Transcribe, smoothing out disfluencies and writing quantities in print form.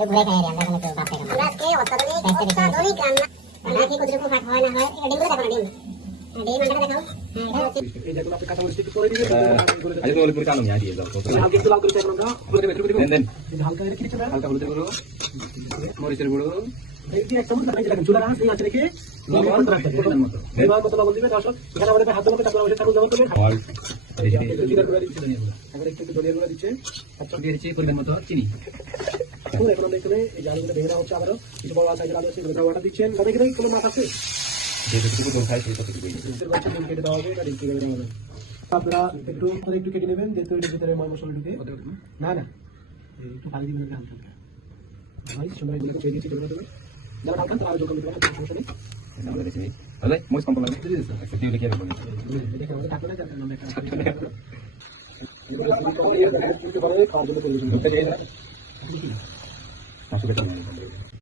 তো ঘুরে খাই আমরা কোনো কেউ বাপ আমরা আজকে অত্যাধুনিক রান্না রান্না কি কতটুকু ফাট হয় না হয় এটা ডিমগুলো দেখো না ডিম আন্ডাটা দেখাও এই দেখুন আপনি কাঁচা মরিচ একটু করে দিবেন আজ তো পুরো কালো নিয়ে দিয়ে দাও হালকা একটু লাল করে এখন আমরা করে দেবেন দেন হালকা করে কিছু না হালকা হলুদের গুঁড়ো মরিচের গুঁড়ো এই যে একটা মতো দেখেন চুলা রাস এই আছে রেখে লবণ রাখতে হবে মতো এবার মতো লবণ দিবেন দর্শক এখানে আমাদের হাত ধরে তারপর আমাদের চাকুল দেওয়া করবেন জিরা গুঁড়া দিচ্ছেন আবার একটু ধনিয়া গুঁড়া দিচ্ছেন আচ্ছা দিয়ে দিচ্ছি পরিমাণ মতো চিনি এখন আমরা এখানে এই আলুগুলো ভেঙে দেওয়া হচ্ছে আবারও কিছু বড় সাইজের আলু আছে এগুলো ওয়াটার দিচ্ছেন তবে এখানে কোনো মাছ আছে যেটুকু দোল খাই সেই ততটুকু কেটে দেওয়া হবে রেডি করে দেওয়া হবে আপনারা একটু কেটে নেবেন যেহেতু এর ভিতরে মশলা ঢুকে না না একটু ভালো দিবেন হালকা ভাই সুন্দর দিকে ছেড়ে দিচ্ছি দেবেন যেমন হালকা তো আরো যোগ করতে পারবেন সমস্যা নেই আমরা দেখি ভালো মরিচ কম লাগবে আচ্ছা দিয়ে লিখে রাখবো দেখে আমাদের থাকবে না যাতে আমরা একটা খাওয়ার জন্য পরিবেশন ঢুকতে যাই না আসলে